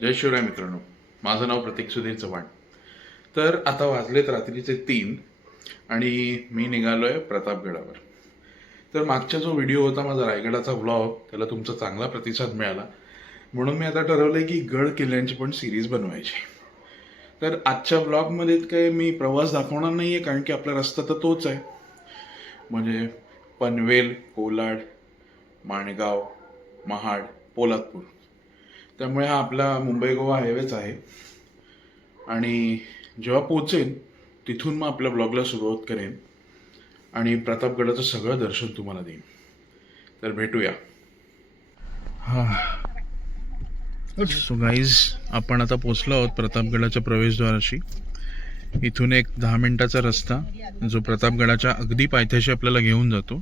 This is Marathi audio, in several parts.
जय शिवराय मित्रांनो. माझं नाव प्रतीक सुधीर चव्हाण. तर आता वाजलेत रात्रीचे तीन आणि मी निघालो आहे प्रतापगडावर. तर मागचा जो व्हिडिओ होता माझा रायगडाचा व्लॉग त्याला तुमचा चांगला प्रतिसाद मिळाला. म्हणून मी आता ठरवलं आहे की गड किल्ल्यांची पण सिरीज बनवायची. तर आजच्या ब्लॉगमध्ये काय मी प्रवास दाखवणार नाही आहे कारण की आपला रस्ता तर तोच आहे. म्हणजे पनवेल कोलाड माणगाव महाड पोलादपूर. त्यामुळे हा आपला मुंबई गोवा हायवेच आहे. आणि जेव्हा पोचेन तिथून मग आपल्या ब्लॉगला सुरुवात करेन. आणि प्रतापगडाचं सगळं दर्शन तुम्हाला देईन. तर भेटूया. सो गाईज आपण आता पोचलो आहोत प्रतापगडाच्या प्रवेशद्वाराशी. इथून एक दहा मिनिटाचा रस्ता जो प्रतापगडाच्या अगदी पायथ्याशी आपल्याला घेऊन जातो.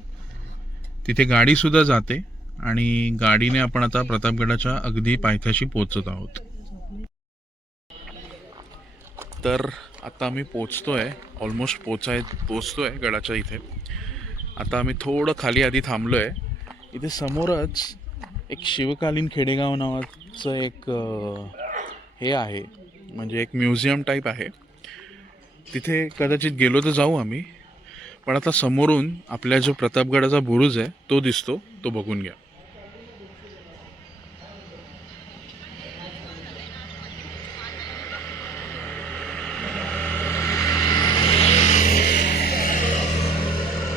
तिथे गाडीसुद्धा जाते. आणि गाडीने आपण आता प्रतापगडाच्या अगदी पायथ्याशी पोचत आहोत. तर आता आम्ही पोचतोय ऑलमोस्ट पोचाय पोचतोय गडाच्या इथे. आता आम्ही थोडं खाली आधी थांबलोय. इथे समोरच एक शिवकालीन खेडेगाव नावाचं एक हे आहे. म्हणजे एक म्युझियम टाईप आहे. तिथे कदाचित गेलो तर जाऊ आम्ही. पण आता समोरून आपल्या जो प्रतापगडाचा बुरुज आहे तो दिसतो तो बघून घ्या.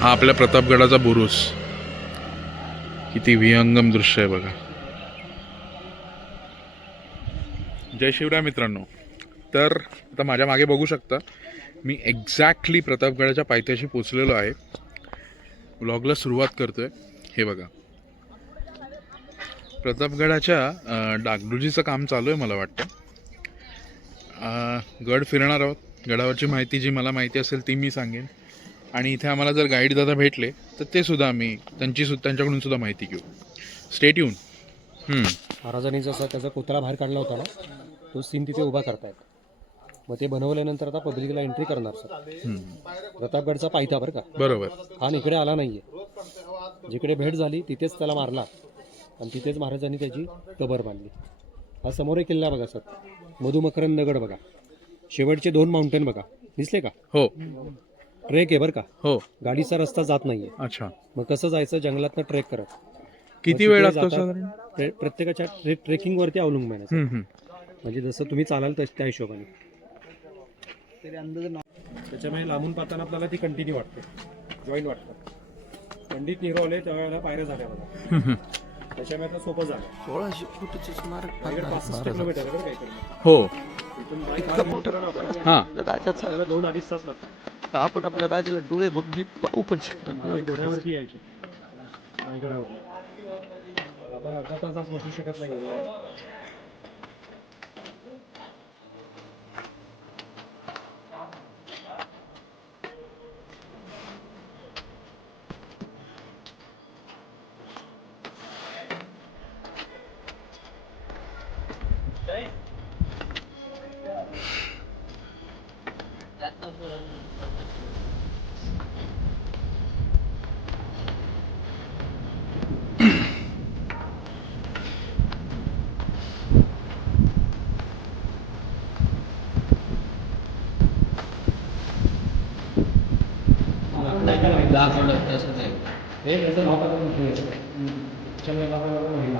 हा आपल्या प्रतापगडाचा बुरुज. किती विहंगम दृश्य आहे बघा. जय शिवराय मित्रांनो. तर आता माझ्या मागे बघू शकता मी एक्झॅक्टली प्रतापगडाच्या पायथ्याशी पोचलेलो आहे. ब्लॉगला सुरुवात करतोय. हे बघा. प्रतापगडाच्या डागडुजीचं काम चालू आहे मला वाटतं. गड फिरणार आहोत. गडावरची माहिती जी मला माहिती असेल ती मी सांगेन. आणि इथे आम्हाला जर गाईड दादा भेटले तर ते सुद्धा आम्ही त्यांची सु त्यांच्याकडून सुद्धा माहिती घेऊ. स्टेट येऊन महाराजांनी जसा त्याचा कोतरा बाहेर काढला होता ना तो सीन तिथे उभा करतायत. मग ते बनवल्यानंतर आता पब्लिकला एंट्री करणार सर. प्रतापगडचा पायथा बरं का? बरोबर. हा इकडे आला नाहीये. जिकडे भेट झाली तिथेच त्याला मारला. आणि तिथेच महाराजांनी त्याची कबर बांधली. हा समोर एक किल्ला बघा सर. मधुमकरंदगड बघा. शेवटचे दोन माउंटेन बघा. दिसले का? हो. ट्रेक आहे बरं का. हो. गाडीचा रस्ता जात नाहीये. अच्छा. मग कसं जायचं? जंगलातनं ट्रेक करत. किती वेळ लागतो जातात. साधारण? ट्रे- प्रत्येकाच्या ट्रे ट्रेकिंगवरती अवलंबून आहे. हम्म, हम्म. म्हणजे जसं तुम्ही चालाल तस त्या हिशोबाने. त्याच्यामुळे लांबून पाहताना आपल्याला ती कंटिन्यू वाटते. जॉईंट वाटतं. पंडित नेहरू आले त्यावेळेला पायऱ्या झाल्या बघा. त्याच्यामुळे आता सोपं झालं. सोळाशे फुटाचे स्मारक पासष्ट किलोमीटर आहे बरं. हो. इथून बाईक मारून उतरणं आपण. हा. राजाचा त्याला दोन अडीच तास लागतात. आपण आपल्या राजाला डोळे बघून पाहू पण शकतो. घोड्यावरती यायचे. तासात बसू शकत नाही. हे त्याचं नाव. काय म्हणतो याचं? म्हणतो महिला.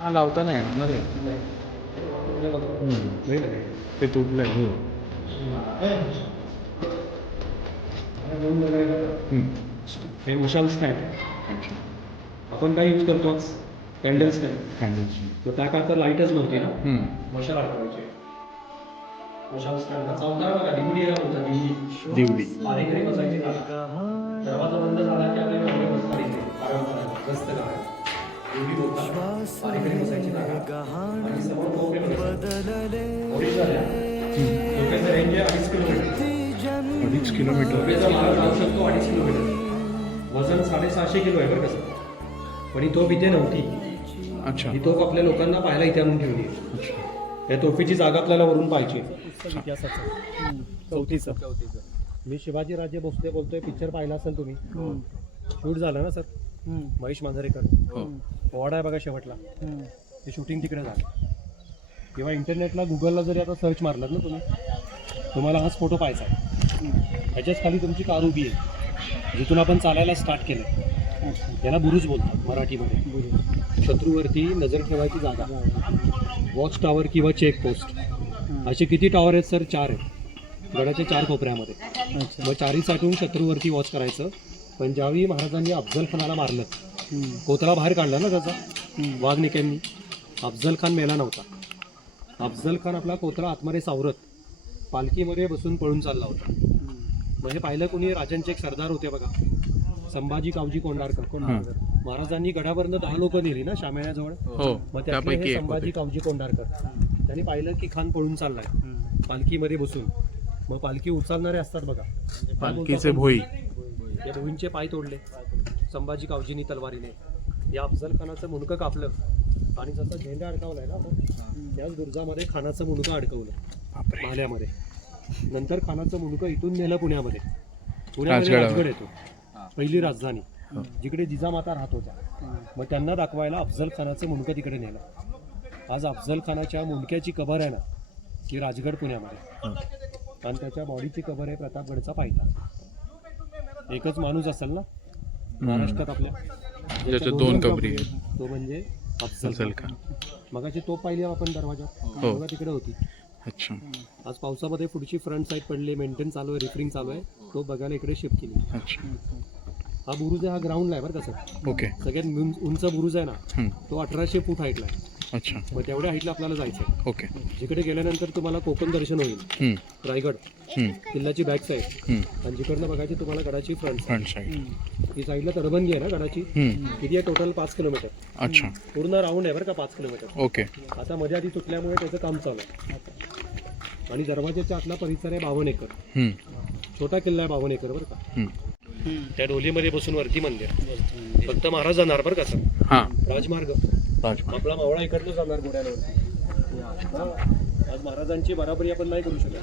हा लावता नाही नाही. ते तुटलंय. हो. हे. मशाल स्टँड आपण काय यूज करतो? कॅन्डल स्टँड तर त्या काळात तर लाईटच नव्हती ना? मशाल आठवायचे. दिवडी. दरवाजा बंद झाला की आपल्याला घरी बसता येते. गस्त करायला. दिवडी होता. पारेकरी बसायची जागा. आणि समोर कोपरे बसायचे. ओळी झाल्या. झोपेचं range आहे अडीच किलोमीटर. अडीच किलोमीटर जाऊ शकतो अडीच किलोमीटर वजन साडेसहाशे किलो आहे बरं कसं पण ही तोफ इथे नव्हती अच्छा ही तोफ आपल्या लोकांना पाहायला इथे आणून ठेवली. या तोफीची जागा आपल्याला वरून पाहिजे. इतिहासाचं. चौथीचं. चौथीचं. मी शिवाजी राजे भोसले बोलतोय पिक्चर पाहिला असेल तुम्ही. शूट झालं ना सर? महेश मांजरेकर. हो. पोवाडा आहे बघा शेवटला. ते शूटिंग तिकडे झालं. किंवा इंटरनेटला गुगलला जरी आता सर्च मारलात ना तुम्ही तुम्हाला हाच फोटो पाहायचा आहे. ह्याच्याच खाली तुमची कार उभी आहे. जिथून आपण चालायला स्टार्ट केलं. याला बुरुज बोलतात मराठीमध्ये. शत्रूवरती नजर ठेवायची जागा. वॉच टॉवर किंवा चेक पोस्ट. असे किती टॉवर आहेत सर? चार आहेत. गडाच्या चार कोपऱ्यामध्ये. मग चारी साठून शत्रूवरती वॉच करायचं. पण ज्यावेळी महाराजांनी अफजल खानाला मारलं कोतरा बाहेर काढला ना त्याचा? वाघनिक्यांनी अफजल खान मेला नव्हता. अफजल खान आपला कोतरा आतमध्ये सावरत पालखीमध्ये बसून पळून चालला होता. म्हणजे पाहिलं कोणी? राजांचे एक सरदार होते बघा. संभाजी कावजी कोंडारकर. महाराजांनी गडावरनं दहा लोक नेली ना शामेळ्याजवळ हो मग त्यापैकी एक संभाजी होते. कावजी कोंडारकर. त्यांनी पाहिलं की खान पळून चाललाय. पालखीमध्ये बसून. मग पालखी उचलणारे असतात बघा. पालखीचे भोई? या भोईंचे पाय तोडले. संभाजी कावजीनी तलवारीने. या अफजल खानाचं मुंडकं कापलं. आणि जसा झेंडा अडकावलाय ना आपण. त्याच दुर्जामध्ये खानाचं मुंडकं अडकवलं. बापरे. माल्यामध्ये. नंतर खानाचं मुंडकं इथून नेलं पुण्यामध्ये. पुण्यामध्ये राजगडावर. राजगड येतो. पहिली राजधानी. जिकडे जिजामाता राहत होत्या मग त्यांना दाखवायला अफजल खानाचं मुंडकं तिकडे नेलं. आज अफजल खानाच्या मुंडक्याची कबर आहे ना ती राजगड पुण्यामध्ये. आणि त्याच्या बॉडीची कबर आहे प्रतापगडचा पायथा. एकच माणूस असेल ना महाराष्ट्रात आपल्या. दोन कबरी. तो म्हणजे अफजल खान मगाची तो पाहिली आपण दरवाजात हो. तिकडे होती. अच्छा. आज पावसामध्ये पुढची फ्रंट साईड पडली मेंटेन चालू आहे रिफरिंग चालू आहे. तो बघायला इकडे शिफ्ट केली. अच्छा. हा बुरुज आहे हा ग्राउंडला आहे बरं का सर. ओके. सगळ्यात उंच- उंच बुरुज आहे ना. तो अठराशे फूट हाईटला आहे. अच्छा. मग तेवढ्या हाईटला आपल्याला जायचं आहे. ओके. जिकडे गेल्यानंतर तुम्हाला कोकण दर्शन होईल. हम्म. रायगड. हम्म. किल्ल्याची बॅक साईड हम्म. आणि जिकडनं बघायची तुम्हाला गडाची फ्रंट फ्रंट साईड ही साईडला तटबंदी आहे ना गडाची? हम्म. किती आहे टोटल पाच किलोमीटर अच्छा. पूर्ण राऊंड आहे बरं का पाच किलोमीटर ओके. आता मध्ये आधी तुटल्यामुळे त्याचं काम चालू आहे. आणि दरवाजाच्या आतला परिसर आहे बावन्न एकर हम्म. छोटा किल्ला आहे बावन्न एकर बरं का. हम्म. त्या डोलीमध्ये बसून वरती मंदिर. फक्त महाराज जाणार बरं का सर? हां. राजमार्ग. आपला मावळा इकडनं जाणार घोड्यावरती. हा. आज महाराजांची बराबरी आपण नाही करू शकत.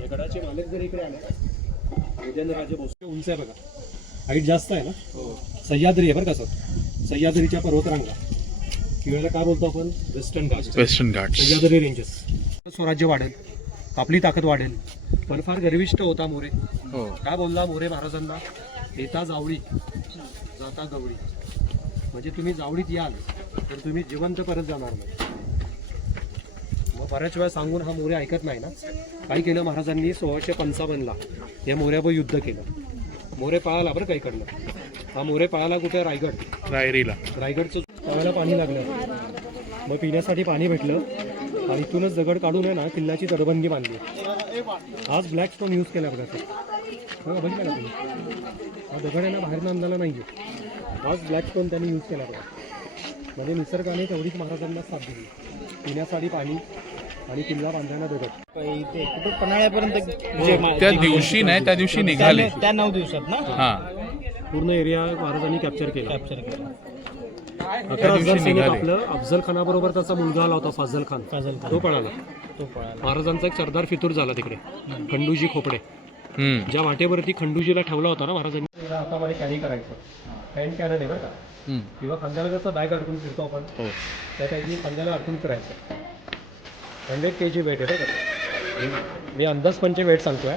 या गडाचे मालक जर इकडे आले उदयन राजे भोसले उंच आहे बघा. हाईट जास्त आहे ना? सह्याद्री आहे बरं का सर? सह्याद्रीच्या पर्वतरांगा. किंवा काय बोलतो आपण? Western Ghat western Ghats Sahyadri ranges स्वराज्य वाढेल. आपली ताकद वाढेल. पण फार गर्विष्ठ होता मोरे. हो. काय बोलला मोरे महाराजांना? येता जावळी जाता गवळी. म्हणजे तुम्ही जावळीत याल तर तुम्ही जिवंत परत जाणार नाही. मग बऱ्याच वेळा सांगून हा मोरे ऐकत नाही ना? काय केलं महाराजांनी सोळाशे पंचावन्नला या मोऱ्यावर युद्ध केलं. मोरे पळाला बरं का इकडनं? हा मोरे पळाला कुठे? रायगड. रायरीला. रायगडचं त्यावेळेला पाणी लागलं. मग पिण्यासाठी पाणी भेटलं. आणि इथूनच दगड काढून आहे ना किल्ल्याची तटबंदी बांधली. आज ब्लॅक स्टोन यूज केला बघा बघितलं ना तुम्ही? हा दगड आहे ना बाहेर आणलेला नाही आहे आज ब्लॅक स्टोन त्यांनी यूज केला बघा. म्हणजे निसर्गाने तेवढीच महाराजांना साथ दिली. पिण्यासाठी पाणी आणि किल्ला बांधायला दगड इथे कुठं पन्हाळ्यापर्यंत त्या दिवशी नाही त्या दिवशी निघाले. त्या नऊ दिवसात ना? हां. पूर्ण एरिया महाराजांनी कॅप्चर केला. कॅप्चर केलं. अकरा हजार दिवशी सैनिक निघाले. आपलं अफजल खानाबरोबर त्याचा मुलगा आला होता फाजल खान फाजल खान तो पळाला. तो पळाला. महाराजांचा एक सरदार फितूर झाला तिकडे. खंडूजी खोपडे. ज्या वाटेवरती खंडूजीला ठेवला होता ना महाराजांनी. हातामध्ये कॅरी करायचं. हँड कॅनन आहे बरं का? हम्म. किंवा खांद्याला जसं बॅग अडकून फिरतो आपण हो. त्या टाईपनी खांद्याला अडकून फिरायचं. हंड्रेड के जी वेट आहे बरं का? मी अंदाजपंचे वेट सांगतोय.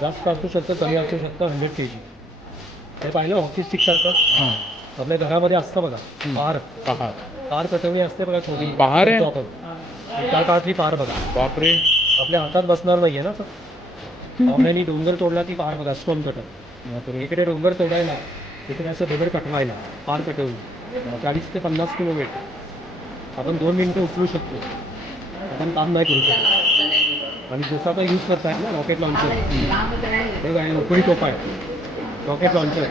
जास्त असू शकतं कमी असू शकतं हंड्रेड के जी हे पाहिलं हॉकी स्टिक सारखं? हां. आपल्या घरामध्ये असतं बघा पार पहा पार कटवणी असते बघा छोटी. पहार आहे? तो आपण. त्या काळातली पार बघा. बापरे. आपल्या हातात बसणार नाहीये ना तर पाहुण्यांनी डोंगर तोडला ती पार बघा स्टोन कटर. इकडे डोंगर तोडायला तिकडे असं दगड कटवायला पार कटवून चाळीस ते पन्नास किलोमीटर. आपण दोन मिनिटं उचलू शकतो. आपण काम नाही करू शकतो. आणि जसं आता यूज करताय ना रॉकेट लॉन्चर हे काय उकळी टोप आहे. रॉकेट लॉन्चर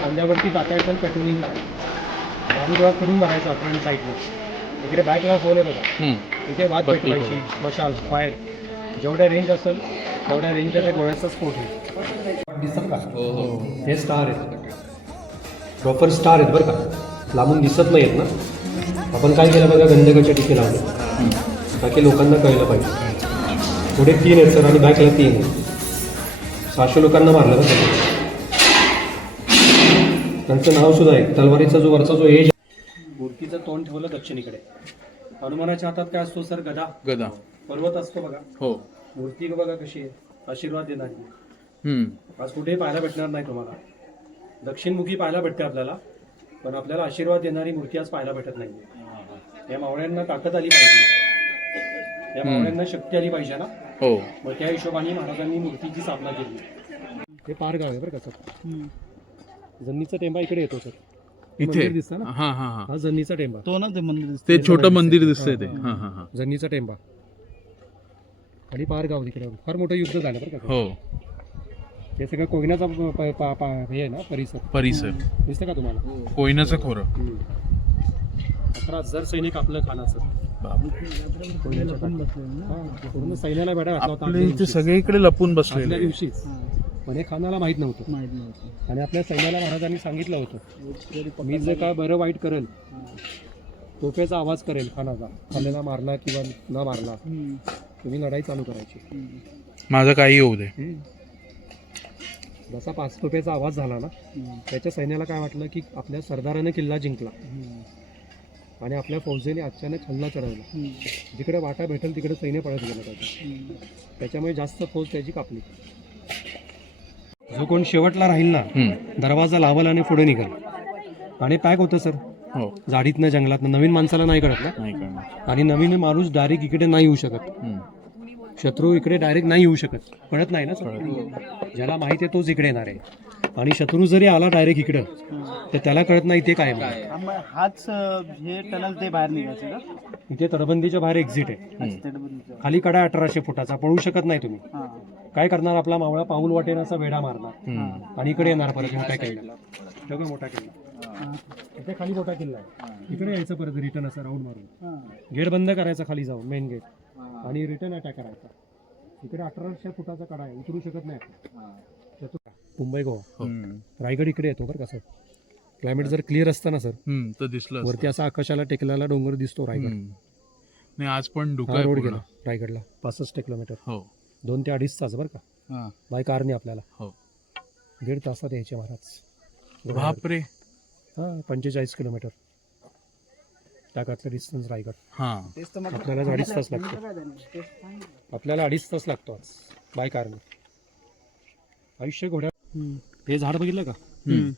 खांद्यावरती टाकायचं पेट्रोलिंग आणि तेव्हा करून बघायचं फ्रंट साईडला इकडे बॅकला फोन आहे बघा. इथे वाद पेटवायची मशाल फायर जेवढ्या रेंज असेल तेवढ्या रेंजच्या त्या गोळ्याचा स्फोट होईल दिसत का? हे स्टार आहेत. प्रॉपर स्टार आहेत बरं का. लांबून दिसत नाहीत ना. आपण काय केलं बघा गंधकाच्या टिके लावले. ताकी लोकांना कळलं पाहिजे. पुढे तीन आहेत सर आणि बॅकला तीन आहेत. सहाशे लोकांना मारलं ना. त्यांचं नाव सुद्धा आहे. तलवारीचा जो वरचा जो एज मूर्तीचं तोंड ठेवलं दक्षिणेकडे. हनुमानाच्या हातात काय असतो सर? गदा. गदा. पर्वत असतो बघा. हो. मूर्ती बघा कशी आहे. आशीर्वाद देणारी हम्म. आज कुठेही पाहायला भेटणार नाही तुम्हाला. दक्षिणमुखी पाहायला भेटते आपल्याला पण आपल्याला आशीर्वाद देणारी मूर्ती आज पाहायला भेटत नाही. या मावळ्यांना ताकद आली पाहिजे. या मावळ्यांना शक्ती आली पाहिजे ना. हो. मग त्या हिशोबाने महाराजांनी मूर्तीची स्थापना केली. हे पार गाव आहे बरं का सर? जन्नीचा टेंबा इकडे येतो सर. हे इथे दिसतं ना? हा हा हा. हा जन्नीचा टेंबा. तो ना ते मंदिर. ते छोटं मंदिर दिसतंय ते. हा हा हा जन्नीचा टेंबा. आणि पार गाव तिकडे. फार मोठं युद्ध झालं बरं का. हो. हे सगळं कोयनाचा प- प- पा- पा- हे आहे ना परिसर. परिसर. दिसतं का तुम्हाला? कोयनाचं खोरं. अकरा हजार सैनिक आपलं खानाचं. कोयनाच्या काठी. हा, पूर्ण सैन्याला बेडा घातला होता आपले आदल्या इथे दिवशी. सगळीकडे लपून आदल्या बसलेले दिवशीच. पण हे खानाला माहीत नव्हतं. आणि आपल्या सैन्याला महाराजांनी सांगितलं होतं. मी जे काय बरं वाईट करेल तोफेचा आवाज करेल खानाचा. खाल्याला मारला किंवा न मारला. तुम्ही लढाई चालू करायची. माझं काही होऊ दे. जसा पाच तोफेचा आवाज झाला ना त्याच्या सैन्याला काय वाटलं की आपल्या सरदाराने किल्ला जिंकला. आणि आपल्या फौजेने अचानक हल्ला चढवला. जिकडे वाटा भेटेल तिकडे सैन्य पळत गेलं त्याचं त्याच्यामुळे जास्त फौज त्याची कापली. जो कोण शेवटला राहील ना हम्म. दरवाजा लावल आणि पुढे निघाल. आणि पॅक होतं सर? हो. झाडीतनं जंगलातनं नवीन माणसाला नाही कळत ना. नाही आणि नवीन माणूस डायरेक्ट इकडे नाही येऊ शकत. हम्म. शत्रू इकडे डायरेक्ट नाही येऊ शकत. कळत नाही ना सर ज्याला माहिती आहे तोच इकडे येणार आहे. आणि शत्रू जरी आला डायरेक्ट इकडं तर त्याला कळत नाही ते काय. हा, मग हाच अं, हे टनल ते बाहेर निघायचं का? इथे तटबंदीच्या बाहेर एक्झिट आहे. तटबंदीचं. खाली कडा अठराशे फुटाचा. पळू शकत नाही तुम्ही. हा. काय करणार आपला मावळा? पाऊल वाटेन असा वेढा मारणार. हम्म. आणि इकडे येणार परत. मोठा किल्ला सगळं मोठा किल्ला इथे खाली मोठा किल्ला आहे. इकडे यायचं परत रिटर्न असं राऊंड मारून. हा. गेट बंद करायचा खाली जाऊन मेन गेट आणि रिटर्न अटॅक करायचा. इकडे अठराशे फुटाचा कडा आहे उतरू शकत नाही मुंबई गोवा. हम्म. रायगड इकडे येतो बरं का सर? क्लायमेट जर क्लिअर असतं ना सर तर दिसलं. वरती असा आकाशाला टेकलेला डोंगर दिसतो रायगड. नाही आज पण हा रोड. गेला रायगडला. पासष्ट किलोमीटर हो. दोन ते अडीच तास बरं का? हा. बाय कारने आपल्याला. हो. दीड तासात यायचे महाराज. बापरे. हां पंचेचाळीस किलोमीटर. टाकातलं डिस्टन्स रायगड. हा. तेच तर म्हटलं. आपल्याला अडीच तास लागतो. आपल्याला अडीच तास लागतो आज बाय कारने आयुष्य घोड्या हे झाड बघितलं का.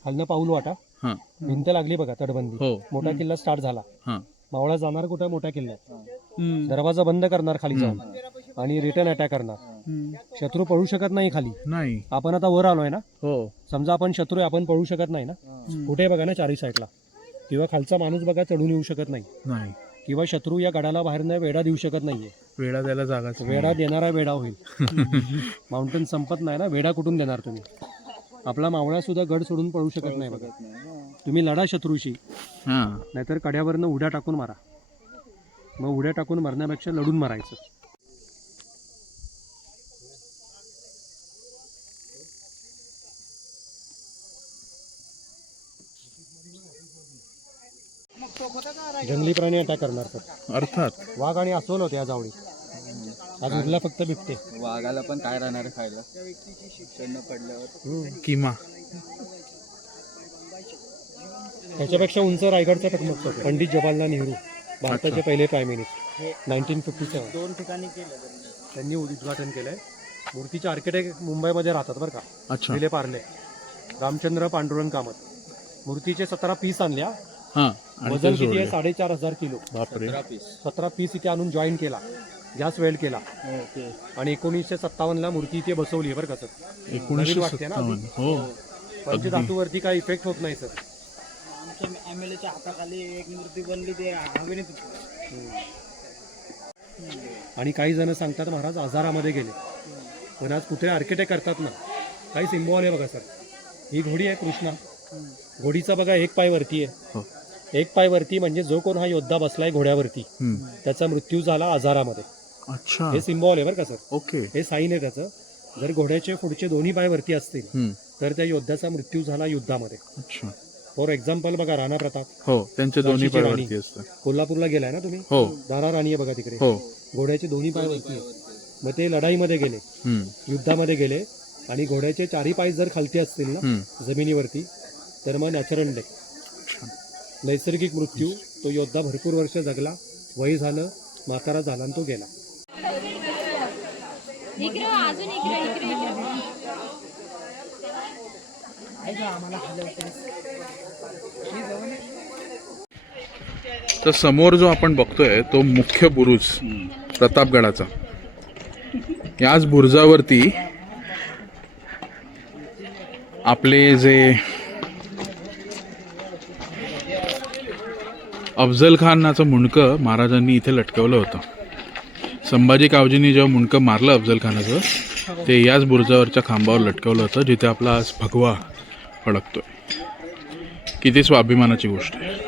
खालनं पाऊल वाटा. हा. भिंत लागली बघा तटबंदी. हो. मोठा किल्ला स्टार्ट झाला. हा. मावळा जाणार कुठं? मोठ्या किल्ल्यात. दरवाजा बंद करणार खाली जाऊन. आणि रिटर्न अटॅक करणार. शत्रू पळू शकत नाही खाली. नाही. आपण आता वर आलोय ना? हो. समजा आपण शत्रू आपण पळू शकत नाही ना? कुठे बघा ना चारी साईडला किंवा खालचा माणूस बघा चढून येऊ शकत नाही. नाही. किंवा शत्रू या गडाला बाहेर नाही वेढा देऊ शकत नाहीये. वेळा द्यायला नाही. वेढा देणारा वेढा होईल. माउंटेन संपत नाही ना वेढा कुठून देणार तुम्ही? आपला मावळा सुद्धा गड सोडून पळू शकत नाही बघा. तुम्ही लढा शत्रूशी. हा. नाहीतर कड्यावरनं उड्या टाकून मारा. मग उड्या टाकून मरण्यापेक्षा लढून मारायचं. जंगली प्राणी अटॅक करणार तर. अर्थात. वाघ आणि अस्वल होते आज आवडी आज उरला फक्त बिबटे. वाघाला पण काय राहणार आहे खायला? शेण पडल्यावर. किमा. त्याच्यापेक्षा उंच रायगडचा टकमक होता. पंडित जवाहरलाल नेहरू भारताचे पहिले prime minister nineteen fifty seven दोन ठिकाणी केलं त्यांनी. त्यांनी उद्घाटन केलंय. मूर्तीचे आर्किटेक्ट मुंबईमध्ये राहतात बरं का. अच्छा. विले पार्ले रामचंद्र पांडुरंग कामत. मूर्तीचे सतरा पीस आणल्या. हा आणि वजन किती आहे? जोडले. साडेचार हजार किलो. बापरे. सतरा पीस इथे आणून जॉईन केला. गॅस वेल्ड केला. ओके. आणि एकोणीसशे सत्तावन्नला मूर्ती इथे बसवली आहे बरं का सर. एकोणीसशे वाटते ना सत्तावन्न. हो. पंचधातूवरती काही इफेक्ट होत नाही सर. आमच्या एम एल एच्या हाताखाली एक मूर्ती बनली ते हवेने आणि काही जण सांगतात महाराज आजारामध्ये गेले. पण आज कुठे आर्किटेक्ट करतात ना काही सिम्बॉल आहे बघा सर. ही घोडी आहे कृष्णा. घोडीचा बघा एक पाय वरती आहे. हो. एक पाय वरती म्हणजे जो कोण हा योद्धा बसलाय घोड्यावरती हम्म. त्याचा मृत्यू झाला आजारामध्ये. अच्छा. हे सिम्बॉल आहे बरं का सर? ओके. हे साईन आहे त्याचं. जर घोड्याचे पुढचे दोन्ही पाय वरती असतील हम्म. तर त्या योद्ध्याचा मृत्यू झाला युद्धामध्ये. अच्छा. फॉर एक्झाम्पल बघा राणा प्रताप. हो त्यांचे दोन्ही झाशीची पायवरती राणी. असतं कोल्हापूरला गेलाय ना तुम्ही? हो. दारा राणी आहे बघा तिकडे. हो. घोड्याचे दोन्ही पाय वरती आहेत मग ते लढाईमध्ये गेले. हम्म. युद्धामध्ये गेले. आणि घोड्याचे चारी पाय जर खालती असतील ना हम्म. जमिनीवरती तर मग नॅचरल डेथ नैसर्गिक मृत्यू तो योद्धा भरपूर वर्ष जगला वय झालं म्हातारा झाला आणि तो गेला वळ. तर समोर जो आपण बघतोय तो मुख्य बुरुज प्रतापगडाचा याच बुरुजावरती आपले जे अफजल खानाचं मुंडकं महाराजांनी इथे लटकवलं होतं. संभाजी कावजींनी जेव्हा मुंडकं मारलं अफजल खानाचं ते याच बुरजावरच्या खांबावर लटकवलं होतं जिथे आपला आज भगवा फडकतोय. किती स्वाभिमानाची गोष्ट आहे.